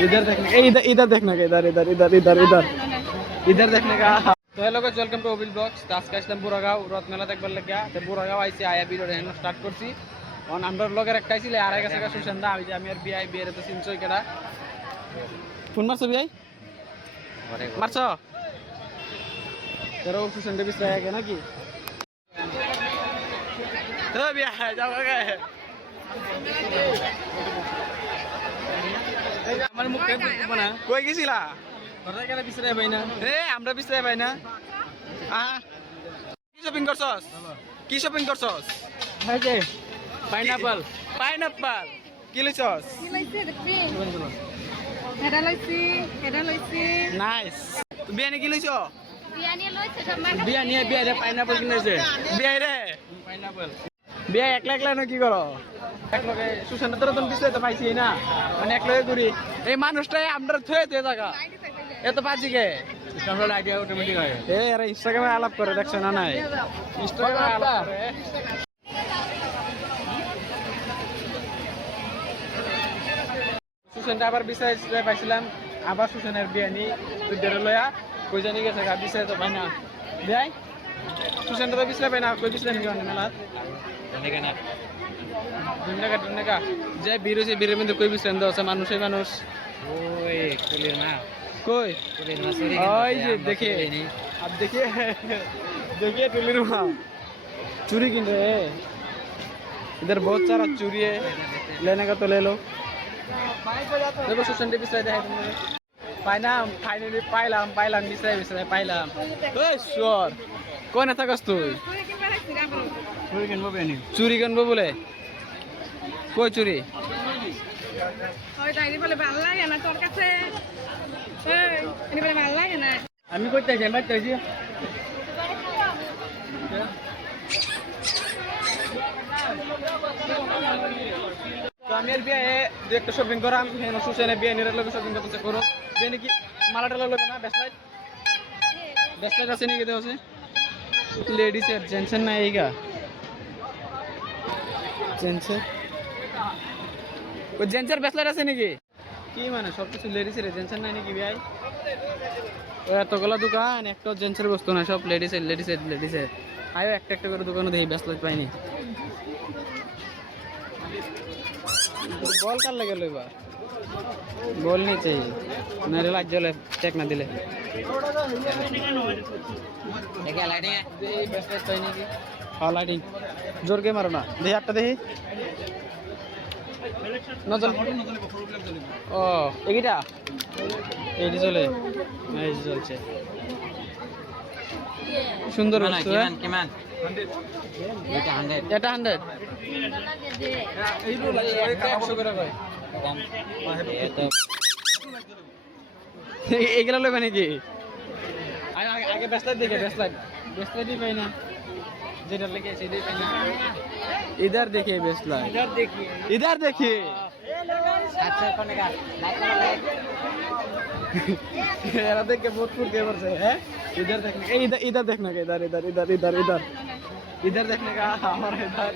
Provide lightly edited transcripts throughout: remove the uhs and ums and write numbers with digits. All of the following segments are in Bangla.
इधर देखने का, इधर देखने का, इधर इधर इधर इधर इधर इधर देखने का। तो हेलो गाइस, वेलकम टू ओबिल ब्लॉग्स। आज का আসলাম বুড়াগাঁও রথ মেলা দেখবার লাগিয়া। তো বুড়াগাঁও আইছি, আয়া ভিডিওটা হেন স্টার্ট করছি। অন আমরা ব্লগের একটাই ছিল আর গেছে গা সুশান্দা। আমি আর বিআই বিয়ের তো চিনছই কেডা। ফোন মারছো বিআই? মারছো? তেরো সুশান্দা বিছরা আগে নাকি? তো বিআই যাও আগে। আমার মুখে দেখব না। কই গেছিলা? তোরা কেন বিছরাই পাই না? আমরা বিছরাই পাই না। কি শপিং করছস? কি শপিং করছস? এই যে পাইনাপল। পাইনাপল কি লইছস? কি লইছে দেখবি? হেডা লইছি। নাইস। বিয়ানি কি লইছো? বিয়ানি লইছে সব মার্কেট। বিয়া রে পাইনাপল কিনেছে। বিয়া রে পাইনাপল। বিয়া একলা একলা ন কি করো? একলগে সুশান্ত তোর তো বিছরাই তো পাইছি না। মানে একলগে ঘুরি। এই মানুষটাই আমরা থয়ে থয়ে থাকা। এত পাজি কে? ইনস্টাগ্রামে আইডিয়া অটোমেটিক হয়। আরে ইনস্টাগ্রামে আলাপ করে দেখছ না নাই? ইনস্টাগ্রামে আলাপ করে। সুশান্ত আবার বিছাই পাইছিলাম। আবার সুশানের বিয়ানি দুধের লয়া কই জানি গেছে গা বিছাই তো পাই না। বিয়াই সুশান্ত তো বিছাই পাই না। কই বিছাই নি কেন মেলাত? জানি না। দুনিয়া যে বীর হইছে বীরের মধ্যে কই বিছাই আছে মানুষই মানুষ। ওই কলির না। কই কলির না সরি। ওই যে দেখে अब देखिए टुल्ली रुआ चूरी किन रहे हैं। इधर बहुत सारा चूरी है, लेने का तो ले लो। देखो सुशंडी बिसराय दे है तुमने पाइना फाइनली पाइलाम बिसराय पाइलाम। ओए श्योर कौन था कस तू? चूरी किनबो बोले কই চুরি? ওই তাইনি বলে ভালো লাগে না তোর কাছে। এই এনি বলে ভালো লাগে না। আমি কইতে যাই বাইতে যাই। তো আমি আর বিয়ে একটা শপিং করাম হেন সুশানে বিয়ে নিরে লগে শপিং করতে করো। বিয়ে নাকি মালাটা লগে না বেসলাইট আছে নাকি দেও আছে লেডিস এর জেন্টস না এইগা জেন্টস ও জেন্টসের বেসলাইট আছে নাকি? কি মানে সব কিছু লেডিস এর জেন্টস নাই নাকি ভাই? ও এতগুলা দোকান একটা জেন্টসের বস্তু না, সব লেডিস এর আয়ো একটা একটা করে দোকানে দেখি বেসলাইট পাইনি। বল কার লাগে লইবা? বল नहीं चाहिए ना रे लाज जले चेक ना दिले देखा लाइटिंग है ये बेसलाइट तो नहीं की। हां लाइटिंग जोर के मारो ना दे একটা দেখি নজল। ও এইটা এইটা চলে এই চলছে সুন্দর বস্তু। কেমন এটা 100 এটা 100 এইগুলো লাগে 100 করে কয় কম এটা এগুলা লইবা নাকি? আগে বেসলাইট দেখে বেসলাইটই পাই না যেটা লেগে সেটাই পাই না। इधर देखिए बेसलाइट इधर देखिए अच्छा कोने का यार देख के बहुत फुल केवर से है। इधर देखने का, इधर देखने का, इधर इधर इधर इधर इधर इधर देखने का और इधर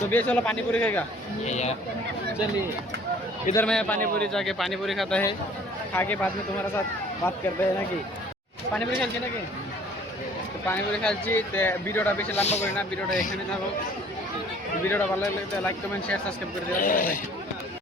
तो भी चलो पानी पूरी खाएगा। चलिए इधर मैं पानी पूरी जाके पानी पूरी खाता है। खा के बाद में तुम्हारे साथ बात करते हैं ना कि पानी पूरी खाচ্ছি নাকি? তো পানি পুরি খাচ্ছি। ভিডিওটা বেশি লম্বা করি না, ভিডিওটা এখানে থাকো। ভিডিওটা ভালো লাগলে লাইক কমেন্ট শেয়ার সাবস্ক্রাইব করে দিও।